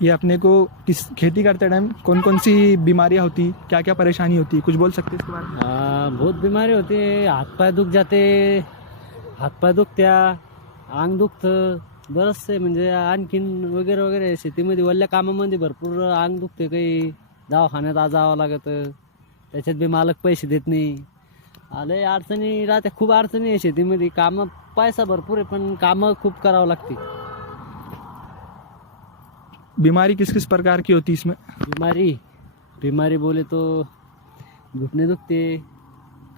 ये अपने को किस खेती करते टाइम कौन कौन सी बीमारियां होती, क्या क्या परेशानी होती, कुछ बोल सकते हैं इसके बारे में? बहुत बीमारी होते, हातपाय दुख जाते, हातपाय दुखत्या, अंग दुखतं बरचसे, म्हणजे आणखीन वगैरे वगैरे. शेतीमध्ये वल्ल्या कामामध्ये भरपूर अंग दुखते, काही दवाखान्यात आज जावं लागतं, त्याच्यात बी मालक पैसे देत नाही. लय अडचणी राहते, खूप अडचणी आहे शेतीमध्ये. कामं पैसा भरपूर आहे पण कामं खूप करावं लागते. बीमारी किस किस प्रकार की होती इसमें? बीमारी बीमारी बोले तो घुटने दुखते,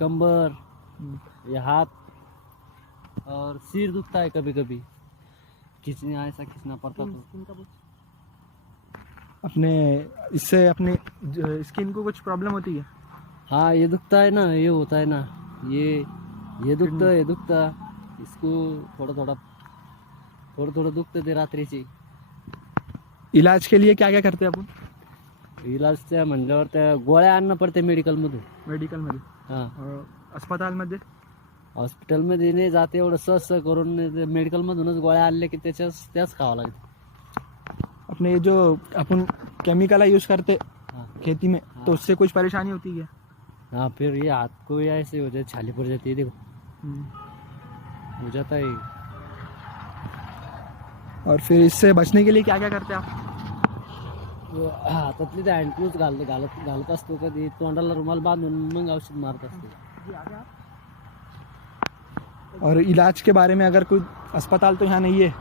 कंबर, ये हाथ और सिर दुखता है कभी कभी, खींचने ऐसा खींचना पड़ता तो. अपने इससे अपने स्किन को कुछ प्रॉब्लम होती है? हाँ, ये दुखता है ना, ये होता है ना, ये दुखता है, ये दुखता, इसको थोड़ा थोड़ा दुखते ते रात्रीची. इलाज के लिए क्या क्या करते हैं आपण? इलाजच्या म्हणल्यावर त्या गोळ्या आणणं पडते मेडिकलमधून. मेडिकलमध्ये? हां, अस्पतालमध्ये? हॉस्पिटलमध्ये नाही जाते, एवढं सहज करून मेडिकलमधूनच गोळ्या आणल्या की त्याच खावं लागते. अपने जो अपन केमिकल का यूज़ करते हाँ खेती में, तो उससे कुछ परेशानी होती है? हाँ, फिर ये हाथ को ऐसे हो जाए, छाली पड़ जाती है, देखो हो जाता है. और फिर इससे बचने के लिए क्या क्या करते हैं आप? हातातले ते हँडग्लोव्ज घालत असतो, कधी तोंडाला रुमाल बांधून मग औषध मारत असतो. और इलाज के बारे में, अगर कोई अस्पताल तो यहाँ नहीं है,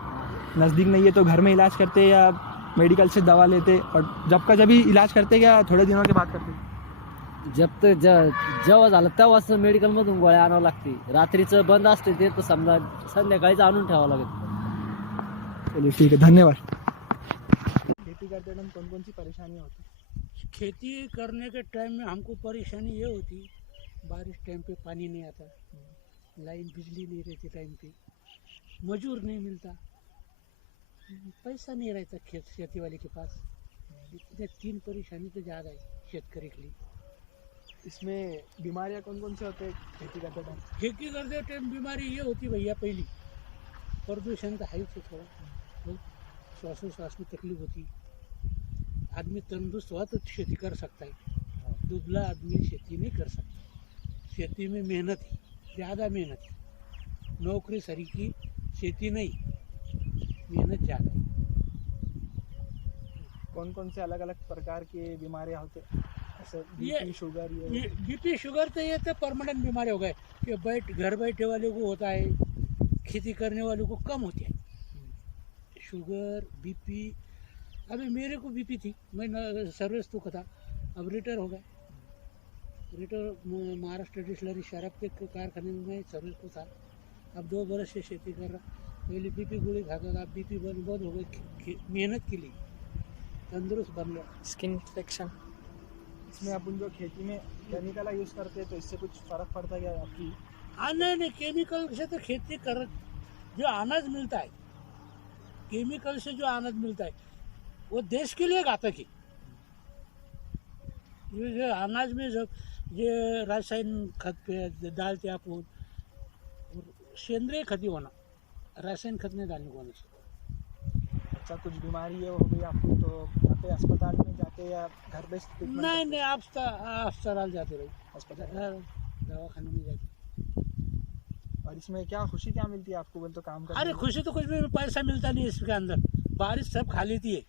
नज़दीक नहीं है, तो घर में इलाज करते या मेडिकल से दवा लेते? और जब का जब ही इलाज करते क्या थोड़े दिनों के बाद करते? जेव्हा झालं तेव्हाच मेडिकलमधून गोळ्या आणावं लागते. रात्रीचं बंद असते ते, तर समजा संध्याकाळीच आणून ठेवावं लागेल. चलिए ठीक है, धन्यवाद. खेती करते टाइम कौन कौन सी परेशानियाँ होती? खेती करने के टाइम में हमको परेशानी ये होती, बारिश टाइम पे पानी नहीं आता, लाइन बिजली नहीं रहती टाइम पे, मजूर नहीं मिलता, पैसा नहीं रहता खेती वाले के पास. इतने 3 परेशानी तो ज़्यादा है शेतकरी के लिए. इसमें बीमारियाँ कौन कौन से होते हैं खेती करते टाइम? खेती करते टाइम बीमारी ये होती भैया, पहली प्रदूषण का है ही थोड़ा, श्वास में तकलीफ होती. आदमी तंदुरुस्त हुआ तो खेती कर सकता है, दुबला आदमी खेती नहीं कर सकता. खेती में मेहनत है, ज़्यादा मेहनत है, नौकरी सरी की खेती नहीं, मेहनत ज़्यादा है. कौन कौन से अलग अलग प्रकार की बीमारियाँ होते हैं, ऐसे बीपी शुगर? ये बीपी शुगर तो ये तो परमानेंट बीमारी हो गए कि घर बैठे वाले को होता है, खेती करने वालों को कम होती है. शुगर बीपी, अभी मेरे को बीपी थी, मैं सर्विस तो था, अब रिटायर हो गया. महाराष्ट्र डिस्लरी शराब के कारखाने में सर्विस को था. अब 2 बरस से खेती कर रहा. पहले बीपी गोली खाता था, बीपी बंद हो गई, मेहनत के लिए तंदुरुस्त बन गया. Skin infection. इसमें अपन जो खेती में केमिकल का यूज़ करते हैं, तो इससे कुछ फ़र्क पड़ता है क्या आपकी? हाँ, नहीं, केमिकल से तो खेती कर, जो अनाज मिलता है, केमिकल से जो अनाज मिलता है वो देश के लिए घातक है. ये जो अनाज में जो ये रासायनिक खत पे डालते आपण, सेंद्रिय खती होना, रासायनिक खत नहीं डालने को होना. अच्छा, कुछ बीमारी है हो गई आपको, तो जाते अस्पताल में जाते या घर पे ट्रीटमेंट? नहीं, अस्पताल जाते रहे, अस्पताल दवाखाने में जाते. और इसमें क्या खुशी क्या मिलती है आपको, बोल तो काम करने अरे में? खुशी तो कुछ भी, पैसा मिलता नहीं इसके अंदर. बारिश सब खा लेती है,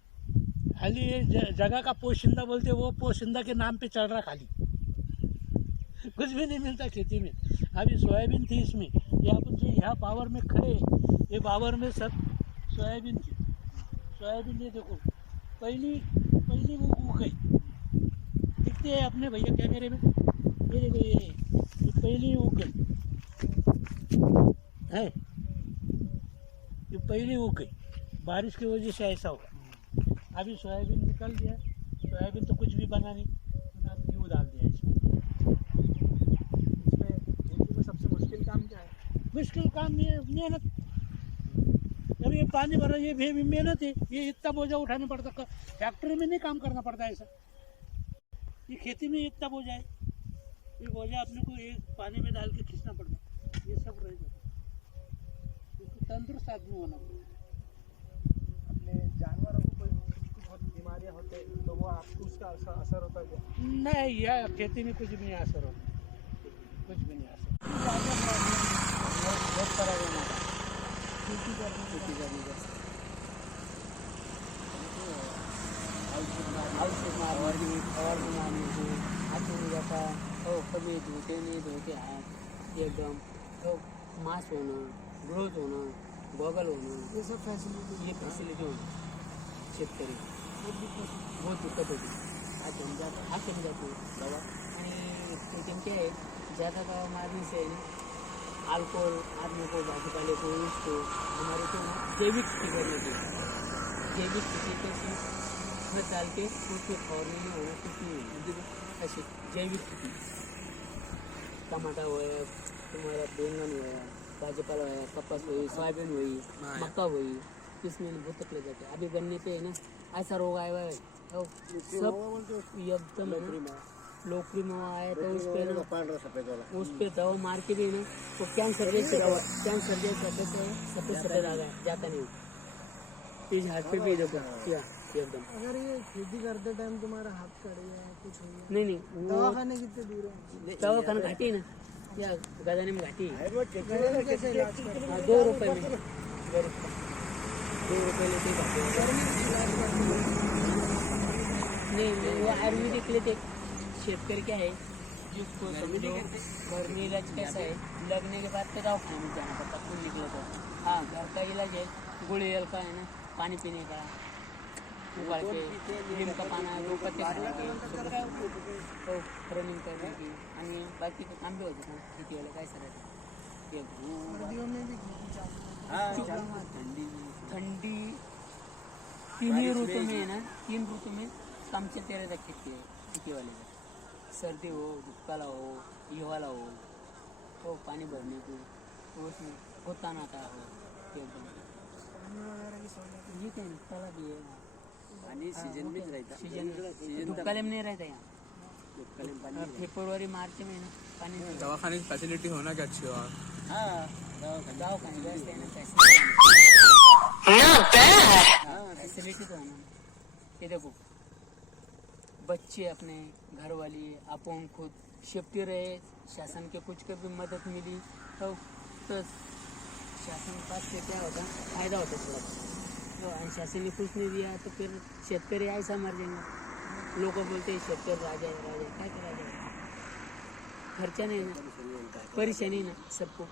खाली ये जगह का पोशिंदा बोलते, वो पोशिंदा के नाम पे चल रहा खाली, कुछ भी नहीं मिलता खेती में. अभी सोयाबीन थी इसमें, ये अपन जो यहाँ पावर में खड़े, ये पावर में सब सोयाबीन थी. सोयाबीन ये देखो पहली वो उग गई, दिखते है अपने भैया कैमरे में, ये देखो ये पहली उग गई है, ये पहली उग गई. बारिश की वजह से ऐसा होगा. अभी सोयाबीन निकल गया, सोयाबीन तो कुछ भी बना नहीं, अब गेहूँ डाल दिया इसमें. खेती में सबसे मुश्किल काम क्या है? मुश्किल काम ये मेहनत. जब ये पानी भरा, ये भी मेहनत है, ये इतना बोझा उठाना पड़ता. फैक्ट्री में नहीं काम करना पड़ता ऐसा, ये खेती में इतना बोझा है, ये बोझा अपने को एक पानी में डाल के खींचना पड़ता. ये सब रह जाता. तंदुरुस्त आदमी होना. अपने जानवरों को कोई बहुत उसका असर होता है क्या? नहीं, यह खेती में कुछ भी नहीं असर होता, कुछ भी नहीं असर। बहुत फरक है ना खेती करने का औषध मारने से हाथ हो जाता हो, कभी धोते नहीं धोते हाथ एकदम, तो मांस होना, ग्रोथ होना, गॉगल होना, ये सब फैसिलिटी ये फॅसिलिटी होणं शेतकरी बहुत दिक्कत होती. आज जमजात हा कमी जातो दवा आणि ते क्या है ज़्यादा दवा मारने से अल्कोहल आदमी को भाजीपाले को उसको हमारे को जैविक खेती करने की जैविक खेती कैसे खत डाल के उसको फवारणी नहीं होना कुछ नहीं होना ऐसे जैविक खेती टमाटा हुआ तुम्हारा बैंगन हुआ भाजीपाला हुआ कपास हुई सोयाबीन हुई मक्का हुई इसमें बहुत तकलीफ जाती है. अभी गन्ने पे है ना ऐसा रोग आया हुआ है तो सब एकदम लोकरी में आया तो उस पे दवा मार के भी ना वो कैंसर जैसे दवा कैंसर जैसे सफेद आ गया जाता नहीं इस हाथ पे भी देखो क्या एकदम. अगर ये खेती करते टाइम तुम्हारा हाथ कट गया कुछ हो गया नहीं नहीं दवा खाने कितने दूर है? दवा खाना घाटी है ना या गजाने में घाटी है. कैसे इलाज करते हैं? 2 रुपए में 2 रुपए लेते नहीं वो आयुर्वेदिक लेते. शेतकरी क्या है जिसको समझो घर में इलाज कैसा है लगने के बाद तो दवाखाने में जाना पड़ता खून निकले तो. हाँ घर का इलाज है गुड़ हल्का है ना पानी पीने का उबाल के नीम का पाना 2 पत्ते खाने के तो रनिंग करने की आणि बाकी तो काम भी होते ना खेती वाले काय सर सर्दियों में भी खेती चालू है. ठंडी तीन ऋतु में है ना 3 ऋतु में काम चलते रहता खेती वाले का. सर्दी हो दुष्काला हो हिवाला हो तो पानी भरने की तो उसमें होता ना का हो एकदम ये क्या दुष्काला भी है पानी सीजन में रहता सीजन दुष्काले में नहीं रहता यहाँ. फेब्रुआरी मार्च में ना पानी नहीं. दवाखाने की फैसिलिटी होना क्या अच्छी हो. हाँ दवाखाने व्यवस्था है ना फैसिलिटी तो है ना. ये देखो बच्चे अपने घर वाली अपन खुद सेफ्टी रहे शासन के कुछ का भी मदद मिली तो शासन के पास से क्या होता फायदा होता थोड़ा तो शासन ने कुछ नहीं दिया तो फिर शेतकरी ऐसा मर जाएंगे. लोग बोलते हैं शेतकरी राजा है क्या क्या राजा है. खर्चा नहीं ना परेशानी ना सबको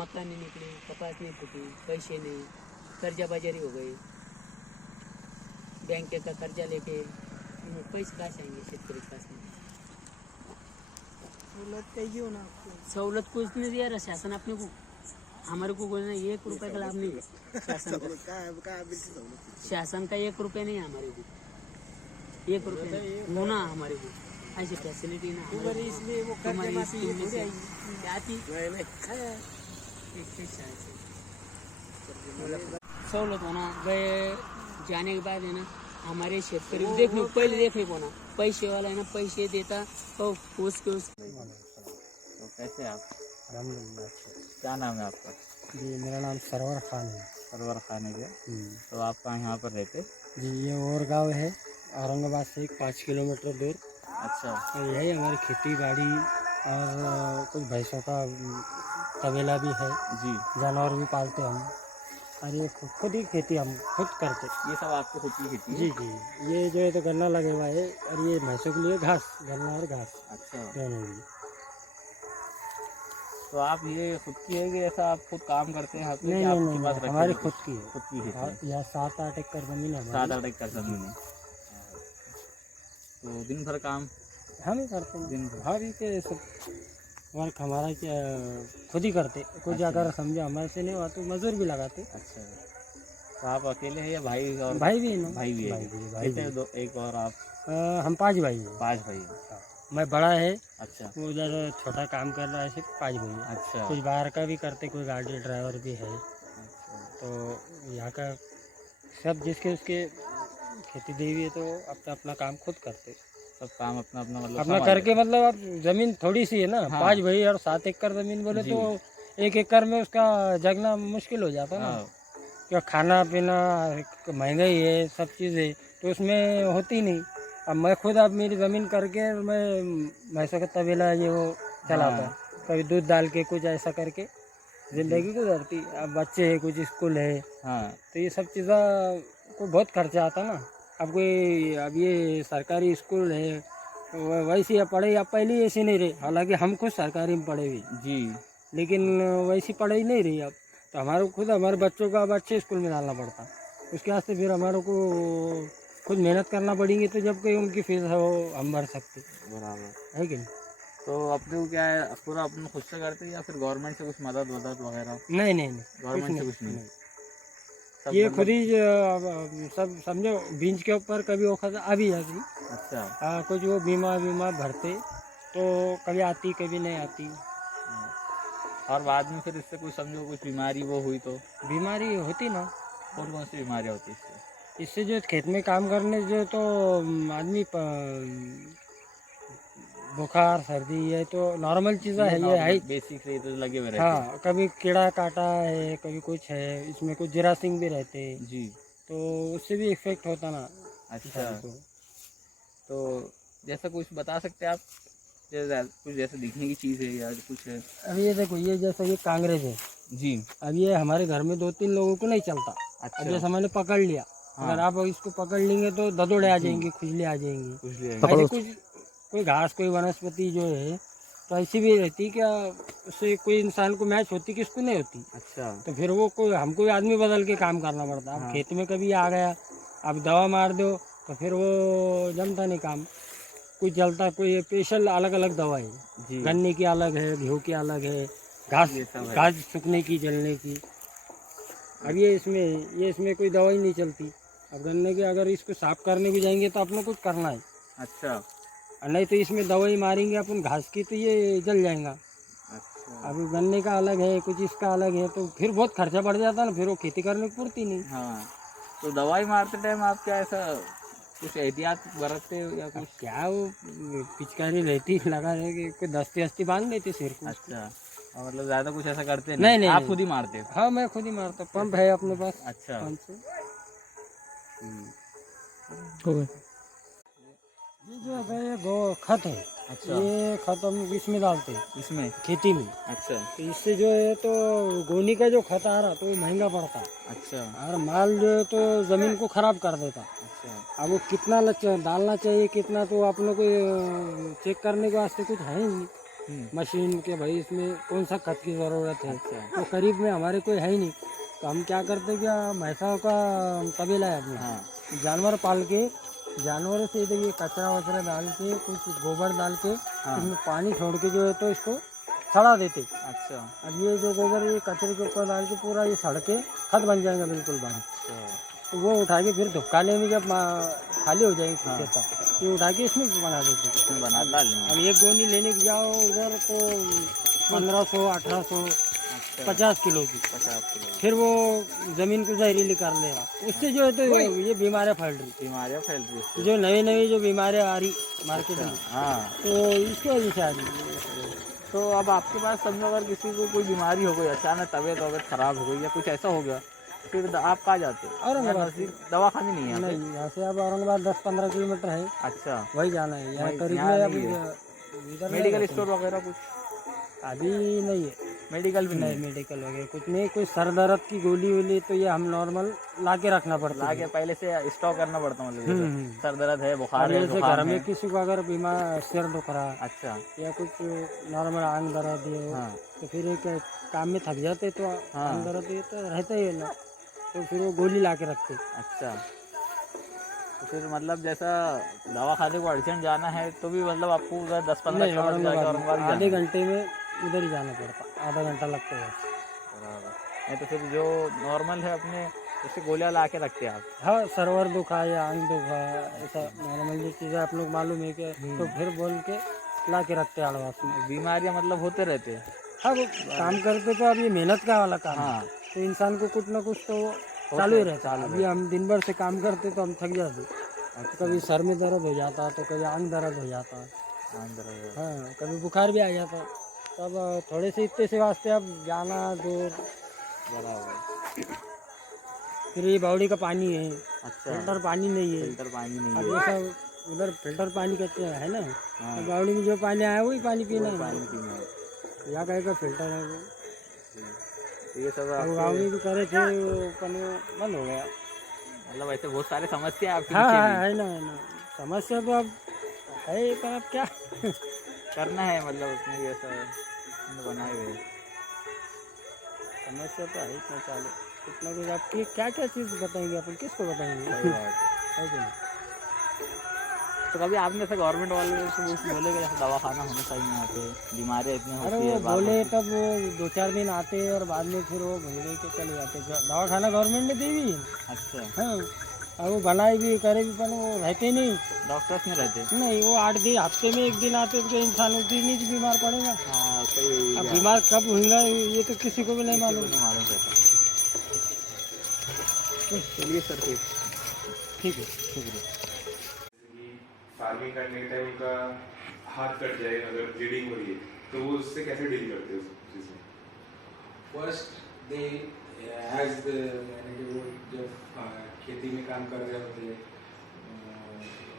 मक्का नहीं निकली कपास नहीं फूटी पैसे नहीं कर्जा बाजारी हो गई बैंक का कर्जा लेके पैसे कहाँ से आएंगे शेतकरी के पास में. सहूलत चाहिए हो ना आपको. सहुलत कुछ नहीं दिया रहा शासन अपने को हमारे को कोई नहीं 1 रुपए का लाभ नहीं है शासन को. शासन का 1 रुपये नहीं है हमारे को 1 रुपये नहीं होना हमारे को ऐसी फैसिलिटी ना हमारे को. इसलिए वो तुम्हारी स्कीम में से क्या थी सहूलत होना गए जाने के बाद है ना हमारे शेतकरी देखने पहले देखने को ना पैसे वाला है ना पैसे देता तो उसके तो कैसे आप अलहमदिल्ला. क्या नाम है आपका. जी मेरा नाम सरवर खान है. सरवर खाने के तो आप कहाँ यहाँ पर रहते. जी ये और गांव है औरंगाबाद से 5 किलोमीटर दूर. अच्छा तो यही हमारी खेती बाड़ी और कुछ भैंसों का तबेला भी है. जी जानवर भी पालते हम और ये खुद ही खेती हम खुद करते. ये सब आपकी खुद की खेती है. जी जी ये जो है तो गन्ना लगे हुआ है और ये भैंसों के लिए घास गन्ना और घास अच्छा दोनों भी. तो आप ये खुद की है कि ऐसा आप खुद काम करते हैं हाथ में नहीं कि नहीं आपके पास नहीं रखे हमारी हुए खुद की है. खुद की खेती हाँ, है. यहाँ 7-8 एकड़ जमीन है 7-8 एकड़ जमीन है. तो दिन भर काम हम ही करते हैं. दिन भर. भाभी के सब वर्क हमारा क्या खुद ही करते. कुछ अच्छा। अगर समझे हमारे से नहीं हुआ तो मजदूर भी लगाते. अच्छा तो आप अकेले हैं या भाई और भाई भी है ना. भाई भी है. भाई भी है, भाई कितने भी दो एक और आप है. हम 5 भाई हैं. 5 भाई हैं. मैं बड़ा है अच्छा वो उधर छोटा काम कर रहा है सिर्फ 5 भाई हैं. अच्छा कुछ बाहर का भी करते कोई गाड़ी ड्राइवर भी है. अच्छा. तो यहाँ का सब जिसके उसके खेती दी हुई है तो अपना काम खुद करते. सब काम अपना अपना मतलब अपना संभाल करके मतलब अब जमीन थोड़ी सी है ना. हाँ। 5 भाई और 7 एकड़ जमीन बोले जी। तो 1 एकड़ में उसका जगना मुश्किल हो जाता ना. हाँ, क्या खाना पीना महंगाई है सब चीज़ें तो उसमें होती नहीं. अब मैं खुद अब मेरी ज़मीन करके मैं भैंसों का तबेला ये वो चलाता हूँ, कभी दूध डाल के कुछ ऐसा करके ज़िंदगी गुजरती। अब बच्चे हैं, कुछ स्कूल है, हाँ तो ये सब चीज़ें को बहुत खर्चा आता ना। अब ये सरकारी स्कूल है, वैसे अब पढ़ाई अब पहले ऐसी नहीं रही, हालांकि हम खुद सरकारी में पढ़े हुए, जी। लेकिन वैसी पढ़ाई नहीं रही अब। तो हमारे खुद हमारे बच्चों को अब अच्छे स्कूल में डालना पड़ता, उसके वास्ते फिर हमारे को खुद मेहनत करना पड़ेगी, तो जब कोई उनकी फीस है वो हम भर सकते, बराबर। है कि नहीं? तो अपने को क्या है, पूरा अपने खुद से करते हैं या फिर गवर्नमेंट से कुछ मदद वदद वगैरह? नहीं नहीं नहीं, गवर्नमेंट से कुछ नहीं, सब ये मतलब- खुद ही सब समझो बीच के ऊपर कभी वक्त आ भी जाती। अच्छा। कुछ वो बीमा भरते तो कभी आती कभी नहीं आती। और बाद में फिर इससे कुछ समझो कुछ बीमारी वो हुई तो बीमारी होती ना, कौन कौन सी बीमारियाँ होती है इससे? इससे जो खेत में काम करने जो तो आदमी बुखार सर्दी है तो नॉर्मल चीज़ें है, ये है। बेसिक से तो लगे हुए रहते हाँ, कभी कीड़ा काटा है, कभी कुछ है, इसमें कुछ जरासीम भी रहते हैं, हैं। जी। तो उससे भी इफेक्ट होता ना अच्छा, इंसान को। तो जैसा कुछ बता सकते हैं आप, कुछ जैसे दिखने की चीज़ है या कुछ है? अब ये देखो, ये जैसा ये कांग्रेस है, जी। अब ये हमारे घर में 2-3 लोगों को नहीं चलता। अच्छा। अब जैसे मैंने पकड़ लिया, हाँ। अगर आप इसको पकड़ लेंगे तो ददोड़े आ जाएंगी, खुजली आ जाएंगी। कुछ ले ऐसे कुछ कोई घास कोई वनस्पति जो है तो ऐसी भी रहती, क्या उससे कोई इंसान को मैच होती, किसको नहीं होती। अच्छा। तो फिर वो कोई हमको भी आदमी बदल के काम करना पड़ता। अब हाँ। खेत में कभी आ गया, अब दवा मार दो तो फिर वो जमता नहीं काम, कोई जलता, कोई स्पेशल अलग अलग दवा है। जी। गन्ने की अलग है, गेहूँ की अलग है, घास ये सब है। घास सूखने की, जलने की। अब ये इसमें कोई दवाई नहीं चलती। अब गन्ने के अगर इसको साफ करने भी जाएंगे तो अपने कुछ करना है, अच्छा। और नहीं तो इसमें दवाई मारेंगे अपन घास की तो ये जल जाएगा। अच्छा। अब गन्ने का अलग है, कुछ इसका अलग है, तो फिर बहुत खर्चा बढ़ जाता है ना, फिर वो खेती करने की पूर्ति नहीं। हाँ, तो दवाई मारते टाइम आप क्या ऐसा कुछ एहतियात बरतते हो या अब कुछ? क्या वो पिचकारी रहती लगा रहे कि कोई दस्ती हस्ती बांध देते सिर को। अच्छा, और मतलब ज़्यादा कुछ ऐसा करते नहीं, आप नहीं। खुद ही मारते हो? हाँ, मैं खुद ही मारता, पंप है अपने पास। अच्छा। पंप से। हो गए। ये जो है ये गो खत है, अच्छा। ये खत हम इसमें डालते हैं इसमें? खेती में। अच्छा। तो इससे जो है तो गोनी का जो खत आ रहा तो वो महंगा पड़ता, अच्छा। और माल जो है तो ज़मीन को ख़राब कर देता। अच्छा। अब वो कितना डालना चाहिए, कितना, तो अपने को चेक करने के वास्ते कुछ है ही नहीं मशीन के, भाई इसमें कौन सा खत की ज़रूरत है। अच्छा। तो करीब में हमारे कोई है ही नहीं, तो हम क्या करते, क्या भैंसों का तबेला है अपना, हाँ। जानवर पाल के, जानवरों से इधर ये कचरा वचरा डाल के, कुछ गोबर डाल के, हाँ। इसमें पानी छोड़ के जो है तो इसको सड़ा देते। अच्छा। अब ये जो गोबर ये कचरे के ऊपर डाल के पूरा ये सड़ के खत बन जाएगा बिल्कुल बाहर। अच्छा। तो वो उठा के फिर धुपकाने में जब खाली हो जाएगी हाँ। खेत, ये उठा के इसमें बना देते। इसमें बना डाल देंगे। अब एक गोनी लेने के जाओ उधर तो 1500, 1800, अच्छा। 50 किलो की, 50 किलो फिर वो ज़मीन को जहरीली कर ले रहा, उससे जो है तो ये बीमारियाँ फैल रही, बीमारियाँ फैल रही है। जो नई नई जो बीमारियाँ आ रही मार्केट में, हाँ, तो इसकी वजह से आ रही। तो अब आपके पास समझो अगर किसी को कोई बीमारी हो गई, अचानक तबीयत खराब हो गई या कुछ ऐसा हो गया, फिर आप कहाँ जाते हो? औरंगाबाद। नज़दीक दवाखाने नहीं है यहाँ पे? नहीं, यहाँ से अब औरंगाबाद 10-15 किलोमीटर है, अच्छा। वही जाना है। यहाँ वही, करीब यहाँ में नहीं अभी इधर मेडिकल नहीं स्टोर वगैरह कुछ? अभी नहीं है। मेडिकल भी नहीं, नहीं? मेडिकल वगैरह कुछ नहीं, कोई सर दर्द की गोली वोली तो ये हम नॉर्मल ला के रखना पड़ता लाके है। पहले से स्टॉक करना पड़ता मतलब जैसे हम्म। सर दर्द है, बुखार अब है, जैसे जुकाम घर में है। किसी को अगर बीमार सिर दुख रहा है अच्छा। या कुछ नॉर्मल आंग दर्द है, हाँ। तो फिर एक काम में थक जाते तो हाँ। आंग दर्द ये तो रहता ही है ना, तो फिर वो गोली ला के रखते। अच्छा, तो फिर मतलब जैसा दवाखाने को अर्जेंट जाना है तो भी मतलब आपको उधर 10-15 नहीं, किलोमीटर जाके औरंगाबाद औरंगाबाद आधे जाना है? घंटे में उधर ही जाना पड़ता, आधा घंटा लगता है। बराबर। नहीं तो फिर जो नॉर्मल है अपने उससे गोलियाँ ला के रखते हैं आप? हाँ, सरवर दुखा या अंग दुखा, ऐसा नॉर्मल जो चीज़ें आप लोग मालूम है कि, तो फिर बोल के ला के रखते हैं आड़वास में। बीमारियाँ मतलब होते रहते हैं? हाँ, वो काम करते तो अब ये मेहनत का वाला काम है, हाँ। तो इंसान को कुछ ना कुछ तो चालू ही रहता है। चालू अभी हम दिन भर से काम करते तो हम थक जाते, तो कभी सर में दर्द हो जाता, तो कभी आंग दर्द हो जाता, हाँ, कभी बुखार भी आ जाता। तब थोड़े से इतने से वास्ते अब जाना दूर। बराबर। फिर ये बावड़ी का पानी है, अच्छा। फिल्टर पानी नहीं है। फिल्टर पानी नहीं अब है? ये सब उधर फिल्टर पानी करते है ना, हाँ। तो बावड़ी में जो पानी आया वही पानी पीना है। पानी पीना है। यहाँ का एक फिल्टर है वो। तो ये सब अब आपके बावड़ी भी करे थे वो अपन वो बंद हो गया। मतलब ऐसे बहुत सारे समस्या है आपके हाँ पीछे हाँ भी। है ना समस्या तो अब है, पर अब क्या करना है, मतलब उसमें भी ऐसा बनाए हुए हैं। समस्या तो है इतना चालू कितना कुछ। आपकी क्या क्या चीज़ बताएंगे अपन, किसको बताएंगे? सही बात है। है कि नहीं? तो कभी आपने ऐसे गवर्नमेंट वाले से कुछ बोले कि जैसे दवाखाना होना चाहिए यहाँ पे, बीमारियाँ इतनी अरे होती वो है बार बोले बार। तब वो 2-4 दिन आते और बाद में फिर वो भूल के चले जाते। दवाखाना गवर्नमेंट ने दी भी अच्छा, हाँ, और वो भलाई भी करे भी, पर वो रहते नहीं। डॉक्टर्स नहीं रहते। नहीं, वो 8 दिन हफ्ते में 1 दिन आते तो इंसान उसी दिन ही बीमार पड़ेगा। हाँ सही। अब बीमार कब होगा ये तो किसी को भी नहीं मालूम। नहीं मालूम रहता। चलिए सर, ठीक है, शुक्रिया। फार्मिंग करने के टाइम उनका हाथ कट जाए, अगर ब्लीडिंग हो रही है, तो वो उससे कैसे डील करते हैं उस चीज़ में? फर्स्ट दे एज द यानी कि वो जब खेती में काम कर रहे होते हैं,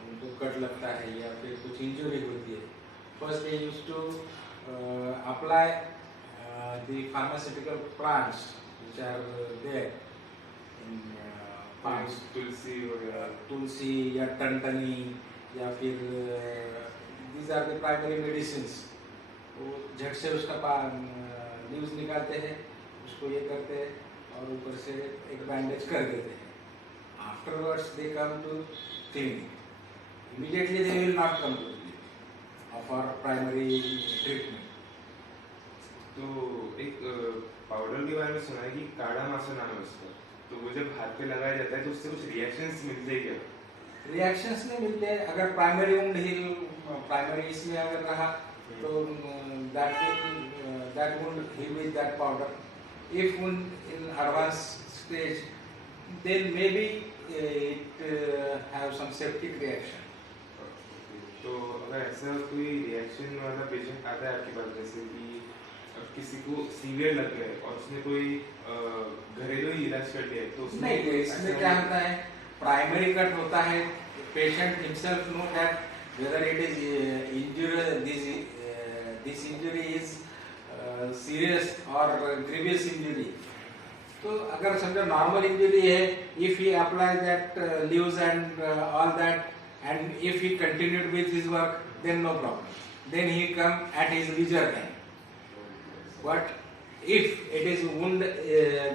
उनको कट लगता है या फिर कुछ इंजरी होती है, first they used to apply the pharmaceutical plants which are there in parts, tulsi वगैरह। तुलसी या टनटनी या फिर these are the primary medicines. वो झट से उसका लीव्स निकालते हैं, उसको ये करते हैं और ऊपर से एक बैंडेज कर देते हैं। Afterwards they come to clinic, immediately they will not come to of our primary treatment. तो एक पाउडर के बारे में सुना है कि काढ़ा मासा नाम है उसका, तो वो जब हाथ पे लगाया जाता है तो उससे कुछ रिएक्शंस मिलते हैं क्या? रिएक्शंस नहीं मिलते। अगर प्राइमरी वुंड ही प्राइमरी इसमें अगर रहा तो that won't heal with that powder. If wound in advanced stage, then maybe it have some septic reaction. तो अगर ऐसा कोई रिएक्शन वाला पेशेंट आता है आपके पास, जैसे कि अब किसी को सीवियर लग गया है और उसने कोई घरेलू ही इलाज कर लिया है, तो उसमें नहीं, इसमें क्या होता है, प्राइमरी कट होता है, patient himself know that whether it is injury, this injury is serious or grievous injury. तो अगर समझो नॉर्मल इंजरी है, if he apply that leaves and all that, and if he continued with his work, then no problem, then he come at his leisure time. But if it is wound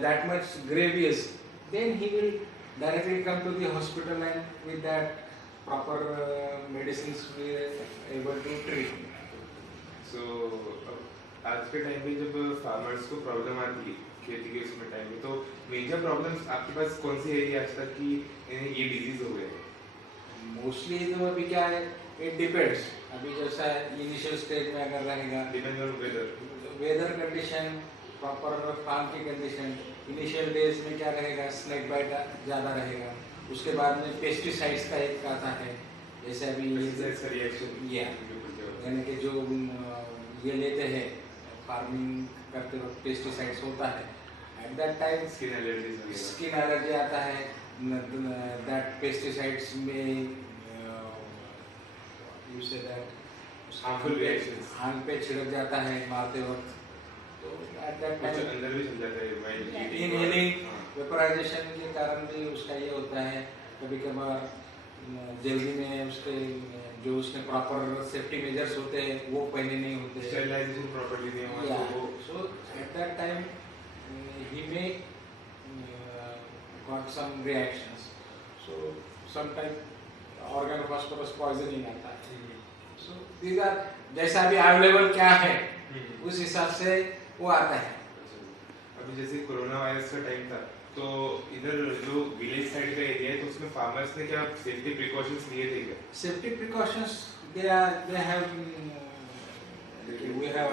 that much grievous, then he will directly come to the hospital and with that proper medicines we are able to treat. सो आज के टाइम पे जब फार्मर्स को प्रॉब्लम आती है खेती के उसमें टाइम में, तो मेजर प्रॉब्लम्स आपके पास कौन सी है आज तक कि इन्हें ये डिजीज हो गए? मोस्टली तो अभी क्या है, इट डिपेंड्स। अभी जैसा इनिशियल स्टेज में अगर रहेगा, depend on weather condition, proper farm की कंडीशन, इनिशियल डेज में क्या रहेगा, स्नेक बाइट ज़्यादा रहेगा। उसके बाद में पेस्टिसाइड्स का एक आता है, जैसे अभी रिएक्शन यानी कि जो ये लेते हैं फार्मिंग करते वक्त पेस्टिसाइड्स होता है, at that time skin allergy आता है। दैट पेस्टिसाइड्स में you say that harmful reactions आंख पे छिड़क जाता है मारते वक्त, तो एट दैट टाइम अंदर भी चल जाता है, इनहेलिंग वेपराइजेशन के कारण भी उसका ये होता है। कभी कभार जल्दी में उसके जो उसमें प्रॉपर सेफ्टी मेजर्स होते हैं वो पहले नहीं होते, स्टेरिलाइजेशन प्रॉपर्ली नहीं हुआ, तो so at that time he may got some reactions, so sometimes organ phosphorus poisoning आता है। so these are जैसा भी अवेलेबल क्या है उस हिसाब से वो आता है। अभी जैसे कोरोना वायरस का टाइम था, तो इधर जो विलेज साइड का एरिया है, तो उसमें फार्मर्स ने क्या सेफ्टी प्रिकॉशंस लिए थे क्या? Safety precautions, they have